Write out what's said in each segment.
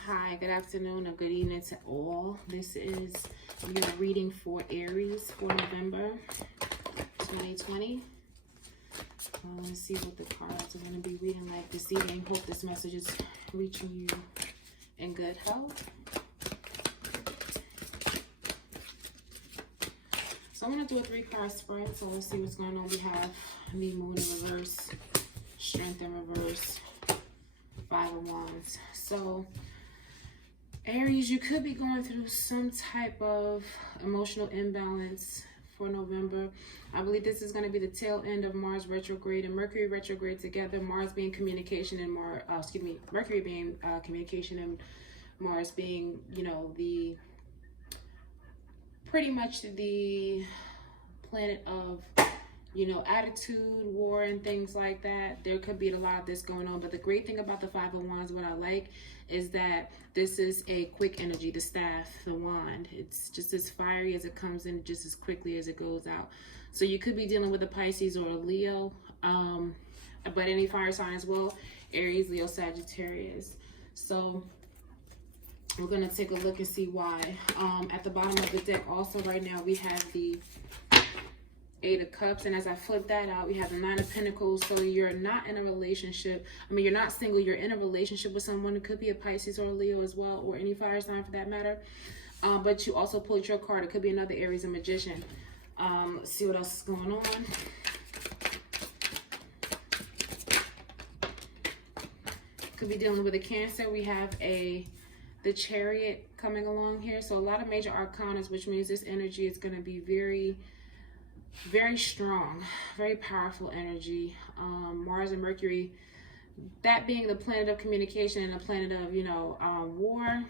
Hi, good afternoon or good evening to all. This is your reading for Aries for November 2020. Let's see what the cards are going to be reading like this evening. Hope this message is reaching you in good health. So I'm going to do a 3-card spread. So let's see what's going on. We have the Moon in reverse, Strength in reverse, 5 of Wands. So Aries, you could be going through some type of emotional imbalance for November. I believe this is going to be the tail end of Mars retrograde and Mercury retrograde together. Mars being communication and Mercury being communication and Mars being, the pretty much the planet of, attitude, war, and things like that. There could be a lot of this going on. But the great thing about the 5 of Wands, what I like, is that this is a quick energy. The staff, the wand, it's just as fiery as it comes in, just as quickly as it goes out. So you could be dealing with a Pisces or a Leo, but any fire sign as well, Aries, Leo, Sagittarius. So we're going to take a look and see why. At the bottom of the deck also right now, we have the 8 of Cups, and as I flip that out, we have the 9 of Pentacles. So you're not in a relationship. You're not single. You're in a relationship with someone. It could be a Pisces or a Leo as well, or any fire sign for that matter. But you also pulled your card. It could be another Aries, a Magician. Let's see what else is going on. Could be dealing with a Cancer. We have the Chariot coming along here. So a lot of major arcanas, which means this energy is going to be very strong, very powerful energy. Mars and Mercury, that being the planet of communication and the planet of war.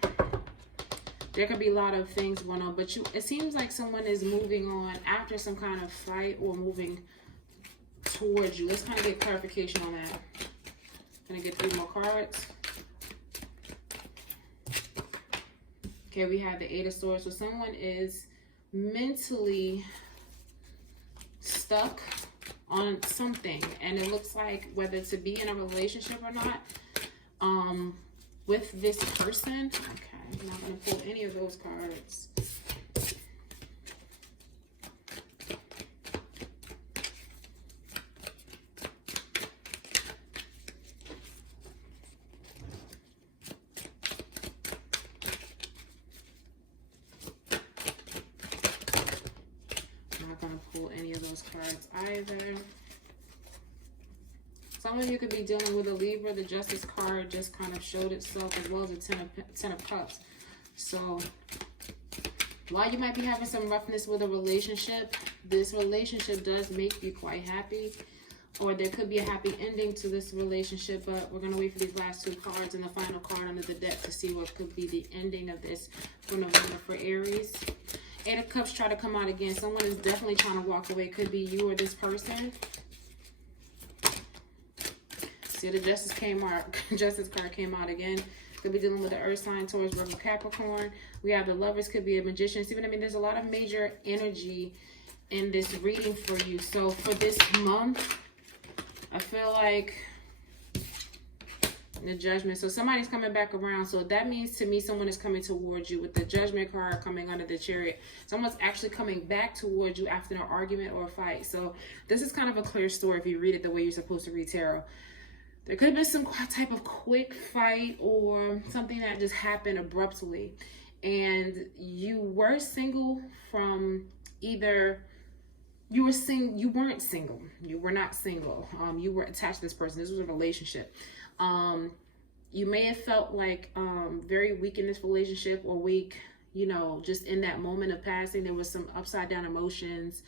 There could be a lot of things going on, but it seems like someone is moving on after some kind of fight or moving towards you. Let's kind of get clarification on that. Gonna get 3 more cards. Okay, we have the 8 of Swords. So someone is mentally stuck on something, and it looks like whether to be in a relationship or not with this person. Okay, I'm not going to pull any of those cards. Cards either. Some of you could be dealing with a Libra. The Justice card just kind of showed itself, as well as the 10 of Cups. So while you might be having some roughness with a relationship, this relationship does make you quite happy, or there could be a happy ending to this relationship. But we're going to wait for these last 2 cards and the final card under the deck to see what could be the ending of this for November for Aries. 8 of Cups try to come out again. Someone is definitely trying to walk away. Could be you or this person. See, the Justice card came out again. Could be dealing with the Earth sign, Taurus, Virgo, Capricorn. We have the Lovers. Could be a Magician. See what I mean? There's a lot of major energy in this reading for you. So for this month, I feel like the Judgment. So somebody's coming back around. So that means to me someone is coming towards you with the Judgment card coming under the Chariot. Someone's actually coming back towards you after an argument or a fight. So this is kind of a clear story if you read it the way you're supposed to read tarot. There could have been some type of quick fight or something that just happened abruptly, and you were single from either you weren't single, you were not single, you were attached to this person. This was a relationship. You may have felt like very weak in this relationship, or weak, just in that moment of passing. There was some upside down emotions,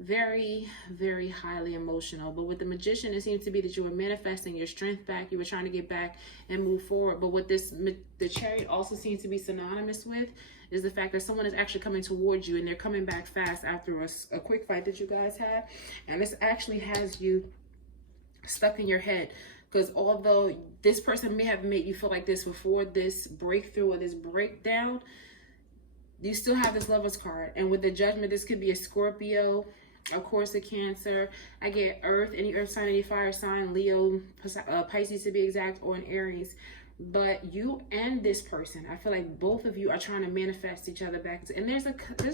very, very highly emotional. But with the Magician, it seems to be that you were manifesting your strength back. You were trying to get back and move forward. But what the Chariot also seems to be synonymous with is the fact that someone is actually coming towards you, and they're coming back fast after a quick fight that you guys had. And this actually has you stuck in your head. Because although this person may have made you feel like this before this breakthrough or this breakdown, you still have this Lovers card. And with the Judgment, this could be a Scorpio, of course a Cancer. I get Earth, any Earth sign, any fire sign, Leo, Pisces to be exact, or an Aries. but you and this person, I feel like both of you are trying to manifest each other back. And there's a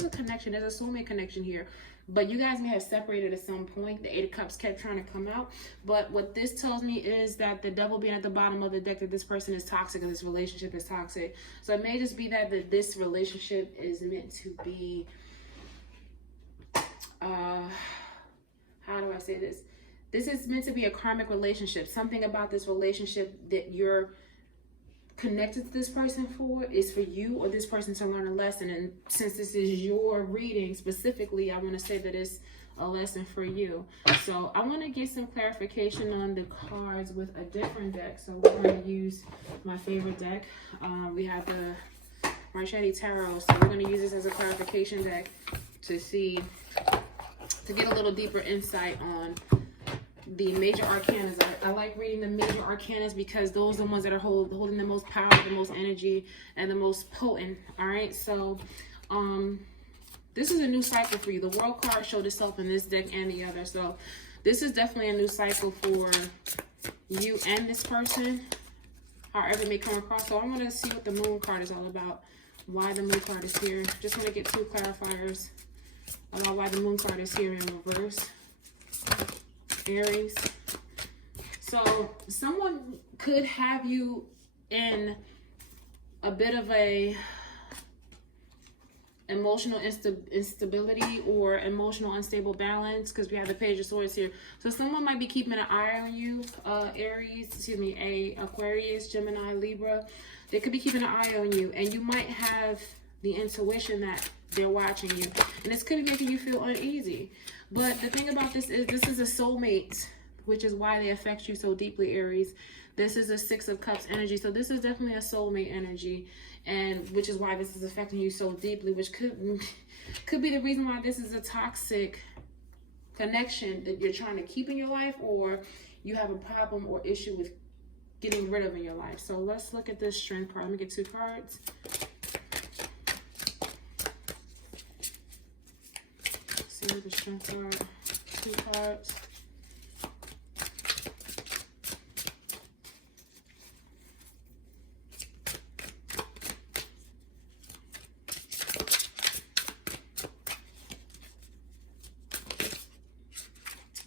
connection, there's a soulmate connection here. But you guys may have separated at some point. The Eight of Cups kept trying to come out. But what this tells me is that the Devil being at the bottom of the deck, that this person is toxic, or this relationship is toxic. So it may just be that this relationship is meant to be, how do I say this? This is meant to be a karmic relationship. Something about this relationship that you're connected to this person for is for you or this person to learn a lesson. And since this is your reading specifically, I want to say that it's a lesson for you. So I want to get some clarification on the cards with a different deck. So we're going to use my favorite deck. We have the Marchetti Tarot. So we're going to use this as a clarification deck to get a little deeper insight on the major arcanas. I like reading the major arcanas because those are the ones that are holding the most power, the most energy, and the most potent. All right, so this is a new cycle for you. The World card showed itself in this deck and the other. So this is definitely a new cycle for you and this person, however it may come across. So I want to see what the Moon card is all about, why the Moon card is here. Just want to get 2 clarifiers about why the Moon card is here in reverse. Aries. So someone could have you in a bit of a emotional instability or emotional unstable balance, because we have the Page of Swords here. So someone might be keeping an eye on you, Aquarius, Gemini, Libra. They could be keeping an eye on you, and you might have the intuition that they're watching you, and this could be making you feel uneasy. But the thing about this is a soulmate, which is why they affect you so deeply, Aries. This is a 6 of Cups energy, so this is definitely a soulmate energy, and which is why this is affecting you so deeply, which could be the reason why this is a toxic connection that you're trying to keep in your life, or you have a problem or issue with getting rid of in your life. So let's look at this Strength card. Let me get 2 cards. The Strength card, 2 cards.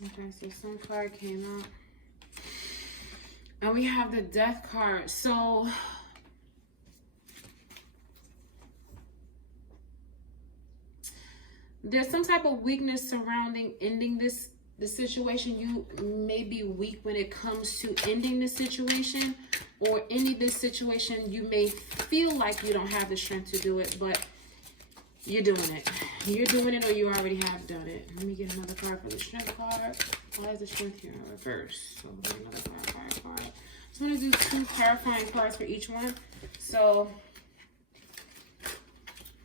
Okay, so some card came out. And we have the Death card. So there's some type of weakness surrounding ending the situation. You may be weak when it comes to ending the situation or ending this situation. You may feel like you don't have the strength to do it, but you're doing it. You're doing it, or you already have done it. Let me get another card for the Strength card. Why is the Strength here in reverse? So we'll get another clarifying card. So I'm going to do 2 clarifying cards for each one. So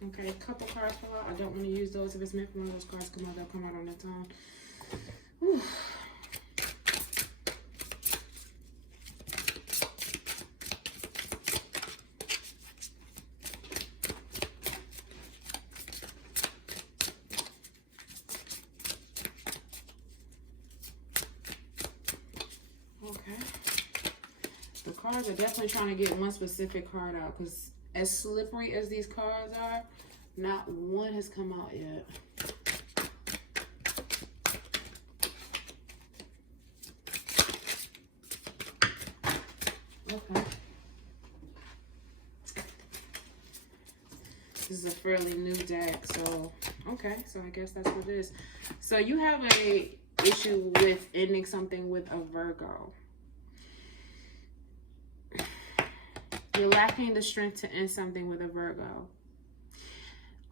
okay, a couple cards fall out. I don't want to use those. If it's meant for one of those cards come out, they'll come out on its own. Whew. Okay. The cards are definitely trying to get one specific card out, because as slippery as these cards are, not one has come out yet. Okay. This is a fairly new deck, so okay, so I guess that's what it is. So you have a issue with ending something with a Virgo. You're lacking the strength to end something with a Virgo.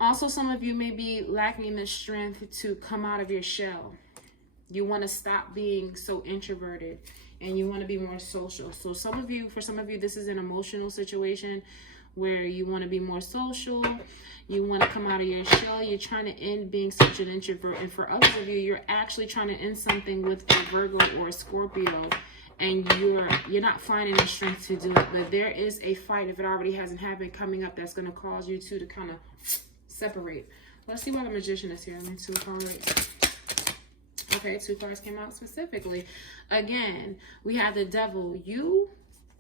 Also, some of you may be lacking the strength to come out of your shell. You want to stop being so introverted and you want to be more social. So for some of you, this is an emotional situation where you want to be more social. You want to come out of your shell. You're trying to end being such an introvert. And for others of you, you're actually trying to end something with a Virgo or a Scorpio, and you're not finding the strength to do it. But there is a fight, if it already hasn't happened, coming up that's going to cause you two to kind of separate. Let's see why the Magician is here. I mean, 2 cards. Okay, 2 cards came out specifically. Again, we have the Devil. You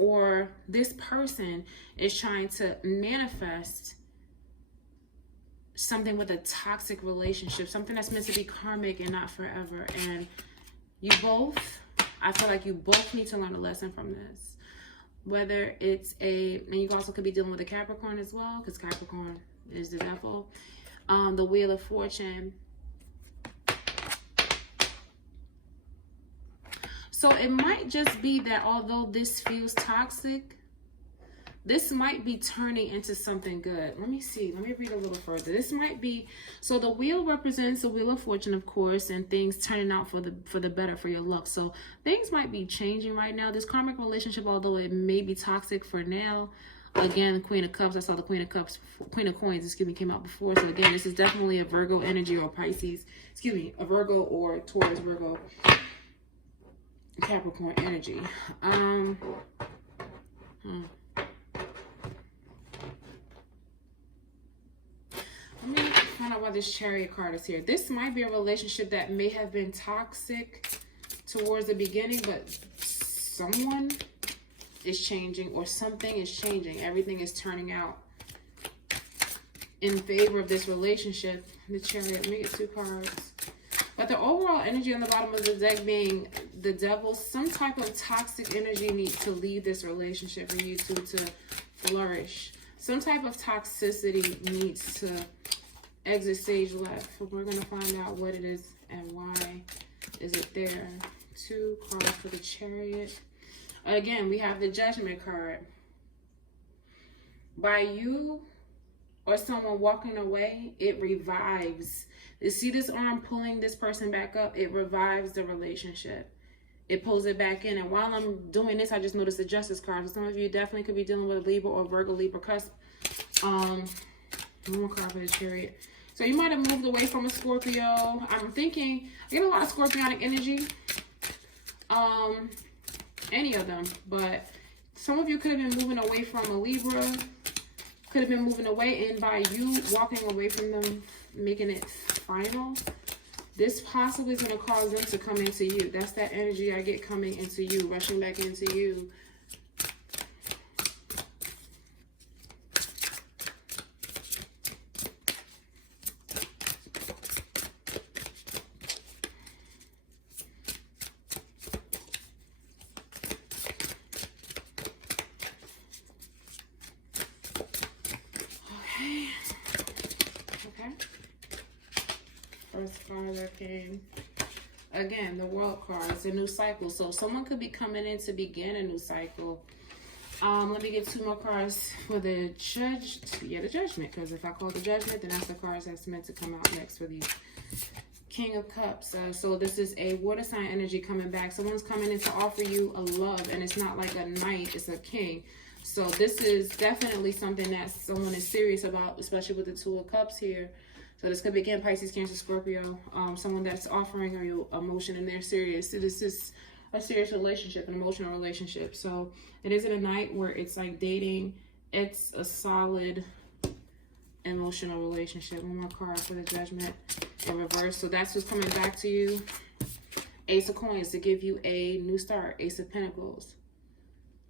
or this person is trying to manifest something with a toxic relationship, something that's meant to be karmic and not forever. And you both, I feel like you both need to learn a lesson from this. Whether it's and you also could be dealing with a Capricorn as well, because Capricorn is the devil. The Wheel of Fortune. So it might just be that although this feels toxic, this might be turning into something good. Let me see. Let me read a little further. This might be, so the wheel represents the Wheel of Fortune, of course, and things turning out for the better, for your luck. So things might be changing right now. This karmic relationship, although it may be toxic for now, again, the Queen of Cups, I saw the Queen of Cups, Queen of Coins, excuse me, came out before. So again, this is definitely a Virgo energy or Pisces, excuse me, a Virgo or Taurus, Virgo, Capricorn energy. Let me find out why this Chariot card is here. This might be a relationship that may have been toxic towards the beginning, but someone is changing or something is changing. Everything is turning out in favor of this relationship. The Chariot, let me get 2 cards. But the overall energy on the bottom of the deck being the Devil, some type of toxic energy needs to leave this relationship for you two to flourish. Some type of toxicity needs to exit stage left. We're going to find out what it is and why is it there. 2 cards for the Chariot. Again, we have the Judgment card. By you or someone walking away, it revives. You see this arm pulling this person back up? It revives the relationship. It pulls it back in. And while I'm doing this, I just noticed the Justice card. So some of you definitely could be dealing with a Libra or Virgo, Libra cusp. One more card for the Chariot. So you might have moved away from a Scorpio. I'm thinking, I get a lot of Scorpionic energy. Any of them. But some of you could have been moving away from a Libra. Could have been moving away, and by you walking away from them, making it final, this possibly is going to cause them to come into you. That's that energy I get coming into you, rushing back into you. First card that came. Again, the World card. It's a new cycle. So someone could be coming in to begin a new cycle. Let me get 2 more cards for the Judge. Yeah, the Judgment. Because if I call the Judgment, then that's the cards that's meant to come out next for the King of Cups. So this is a water sign energy coming back. Someone's coming in to offer you a love. And it's not like a knight. It's a king. So this is definitely something that someone is serious about, especially with the 2 of Cups here. So this could be, again, Pisces, Cancer, Scorpio, someone that's offering you emotion and they're serious. So this is a serious relationship, an emotional relationship. So it isn't a night where it's like dating. It's a solid emotional relationship. One more card for the Judgment in reverse. So that's what's coming back to you. Ace of Coins to give you a new start. Ace of Pentacles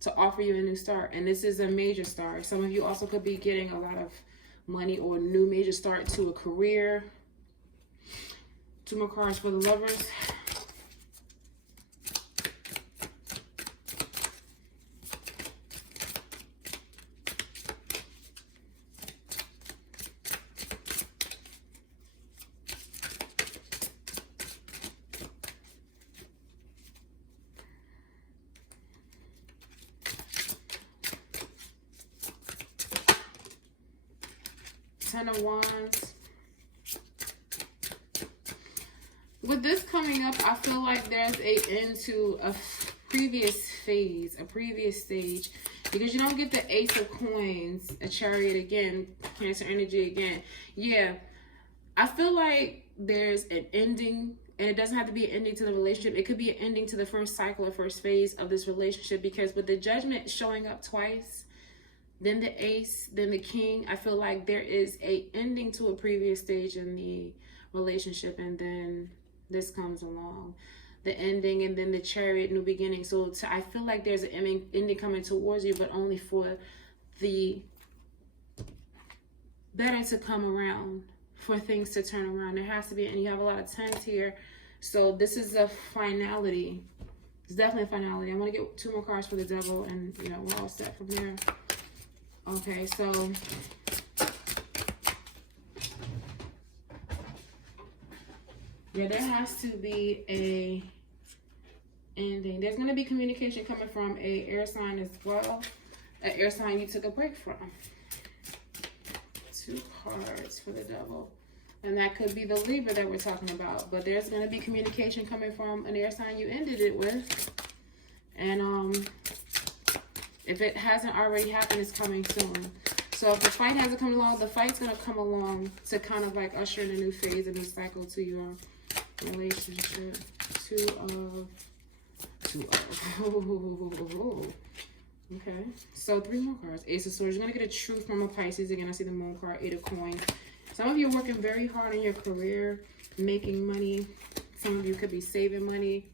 to offer you a new start. And this is a major start. Some of you also could be getting a lot of money or a new major start to a career. 2 more cards for the Lovers. Ten of Wands. With this coming up, I feel like there's an end to a previous phase, a previous stage, because you don't get the Ace of Coins, a Chariot again, Cancer energy again. Yeah, I feel like there's an ending, and it doesn't have to be an ending to the relationship. It could be an ending to the first cycle or first phase of this relationship, because with the Judgment showing up twice, then the Ace, then the King, I feel like there is a ending to a previous stage in the relationship, and then this comes along. the ending, and then the Chariot, new beginning. So I feel like there's an ending coming towards you, but only for the better to come around, for things to turn around. There has to be, and you have a lot of tens here. So this is a finality. It's definitely a finality. I'm going to get 2 more cards for the Devil, and, you know, we're all set from there. Okay, so yeah, there has to be a ending. There's going to be communication coming from a air sign as well. An air sign you took a break from. 2 cards for the Devil. And that could be the Libra that we're talking about. But there's going to be communication coming from an air sign you ended it with. And if it hasn't already happened, it's coming soon. So if the fight hasn't come along, the fight's going to come along to kind of like usher in a new phase, a new cycle to your relationship. Two of. Okay. So 3 more cards. Ace of Swords. You're going to get a truth from a Pisces. Again, I see the Moon card, 8 of Coins. Some of you are working very hard in your career, making money. Some of you could be saving money.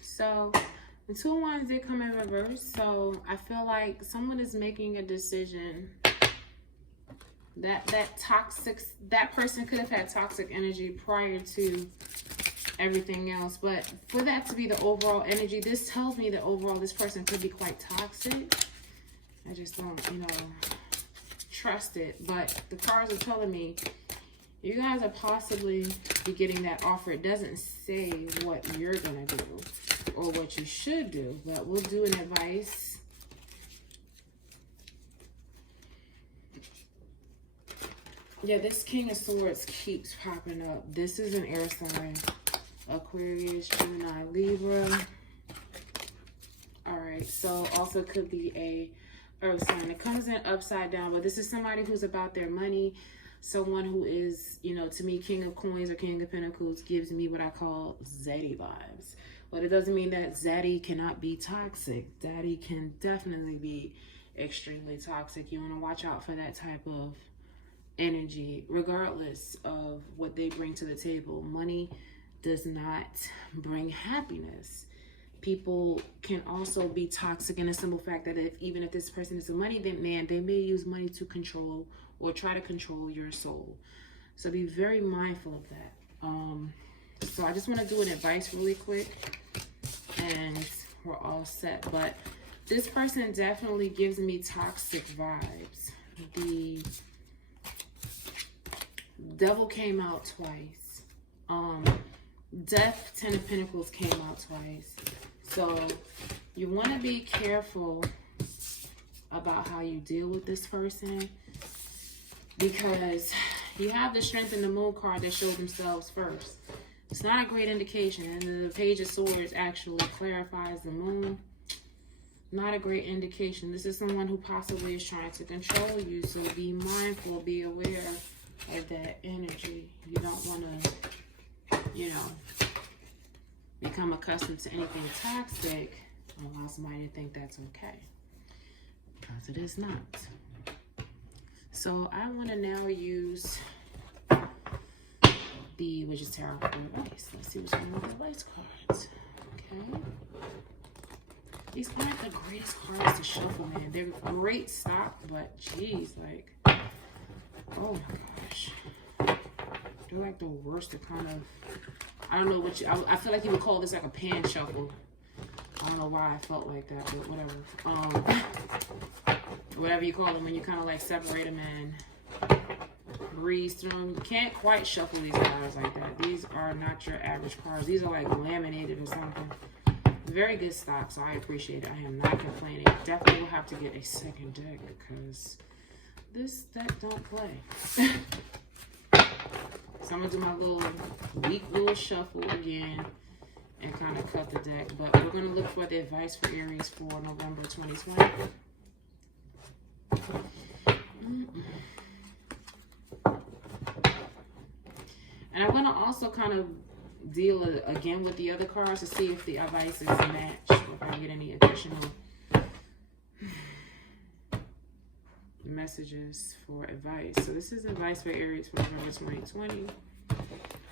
So the 2 of Wands did come in reverse. So I feel like someone is making a decision that that person could have had toxic energy prior to everything else. But for that to be the overall energy, this tells me that overall this person could be quite toxic. I just don't, you know, trust it. But the cards are telling me you guys are possibly be getting that offer. It doesn't say what you're going to do or what you should do, but we'll do an advice. Yeah, this King of Swords keeps popping up. This is an air sign. Aquarius, Gemini, Libra. All right, so also could be a earth sign. It comes in upside down, but this is somebody who's about their money. Someone who is, you know, to me, King of Coins or King of Pentacles gives me what I call Zaddy vibes. But it doesn't mean that Zaddy cannot be toxic. Zaddy can definitely be extremely toxic. You want to watch out for that type of energy, regardless of what they bring to the table. Money does not bring happiness. People can also be toxic in a simple fact that even if this person is a money man, they may use money to control or try to control your soul. So be very mindful of that. So I just want to do an advice really quick and we're all set. But this person definitely gives me toxic vibes. The Devil came out twice. Death, 10 of Pentacles came out twice. So you want to be careful about how you deal with this person, because you have the Strength in the Moon card that showed themselves first. It's not a great indication. And the Page of Swords actually clarifies the Moon. Not a great indication. This is someone who possibly is trying to control you. So be mindful, be aware of that energy. You don't want to, you know, become accustomed to anything toxic and allow somebody to think that's okay. Because it is not. So I want to now use the Witch's Tarot for advice. Let's see what's going on with the advice cards. Okay. These aren't the greatest cards to shuffle, man. They're great stock, but geez, like, oh my gosh. They're like the worst to kind of, I don't know what I feel like you would call this like a pan shuffle. I don't know why I felt like that, but whatever. Whatever you call them, when you kind of like separate them and breeze through them. You can't quite shuffle these cards like that. These are not your average cards. These are like laminated or something. Very good stock, so I appreciate it. I am not complaining. Definitely will have to get a second deck because this deck don't play. So I'm going to do my little weak little shuffle again and kind of cut the deck. But we're going to look for the advice for Aries for November 2020. And I'm going to also kind of deal again with the other cards to see if the advice is matched, or if I get any additional messages for advice. So this is advice for Aries for November 2020.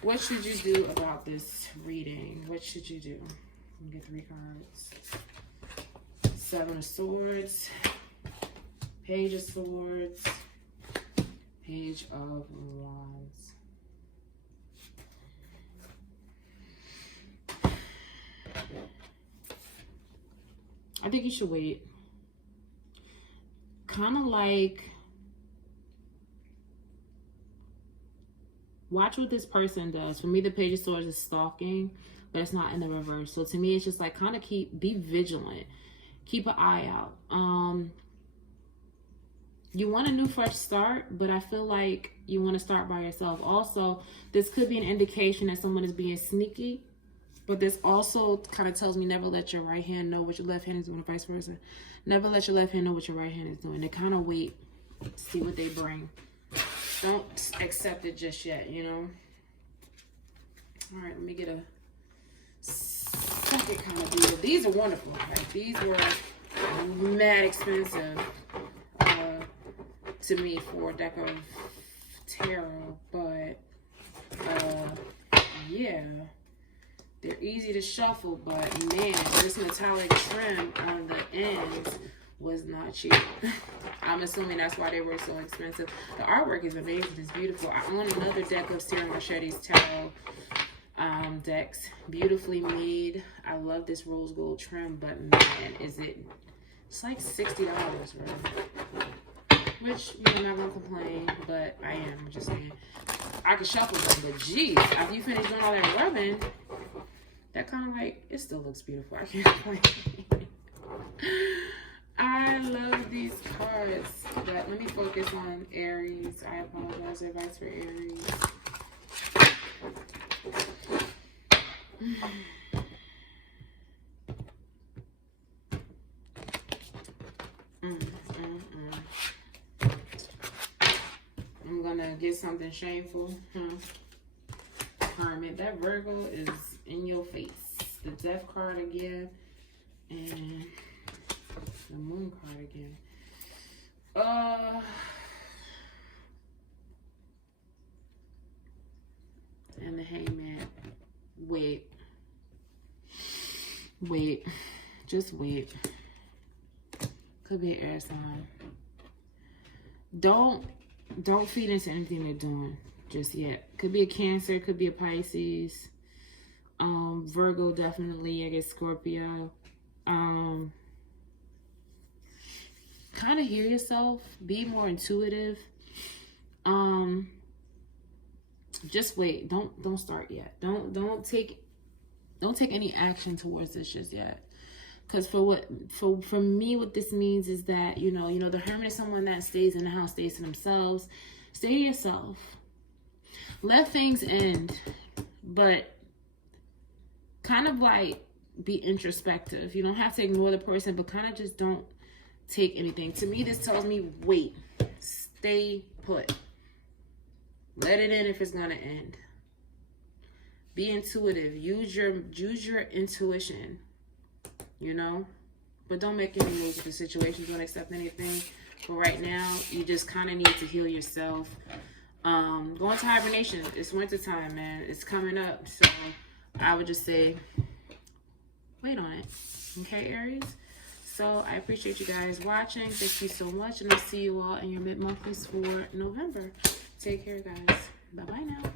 What should you do about this reading? What should you do? Let me get 3 cards. 7 of Swords, Page of Swords, Page of Wands. I think you should wait. Kind of like, watch what this person does. For me, the Page of Swords is stalking, but it's not in the reverse. So to me, it's just like kind of be vigilant. Keep an eye out. You want a new fresh start, but I feel like you want to start by yourself. Also, this could be an indication that someone is being sneaky. But this also kind of tells me never let your right hand know what your left hand is doing, and vice versa. Never let your left hand know what your right hand is doing. They kind of wait, see what they bring. Don't accept it just yet, you know? All right, let me get a second kind of deal. These are wonderful. Right? These were mad expensive to me for a deck of tarot. But, yeah. They're easy to shuffle, but man, this metallic trim on the ends was not cheap. I'm assuming that's why they were so expensive. The artwork is amazing. It's beautiful. I own another deck of Sarah Machete's tarot decks. Beautifully made. I love this rose gold trim, but man, it's like $60, right? Which, I'm not going to complain, but I am just saying. I could shuffle them, but geez, after you finish doing all that rubbing, that kind of like, it still looks beautiful. I can't complain. I love these cards. But let me focus on Aries. I apologize. Advice for Aries. I'm going to get something shameful. Hermit. That Virgo is in your face. The Death card again. And the Moon card again. And the Hangman. Wait. Just wait. Could be an air sign. Don't feed into anything they're doing just yet. Could be a Cancer, could be a Pisces. Virgo definitely, I guess Scorpio. Kind of hear yourself. Be more intuitive. Just wait. Don't start yet. Don't take any action towards this just yet. Because for me, what this means is that, you know, the Hermit is someone that stays in the house, stays to themselves. Stay to yourself. Let things end. But kind of like be introspective. You don't have to ignore the person, but kind of just don't take anything. To me, this tells me wait. Stay put. Let it end if it's going to end. Be intuitive. Use your intuition. You know, but don't make any moves for situations. Don't accept anything. But right now, you just kind of need to heal yourself. Go into hibernation. It's winter time, man. It's coming up. So I would just say, wait on it. Okay, Aries? So I appreciate you guys watching. Thank you so much. And I'll see you all in your mid-monthlies for November. Take care, guys. Bye-bye now.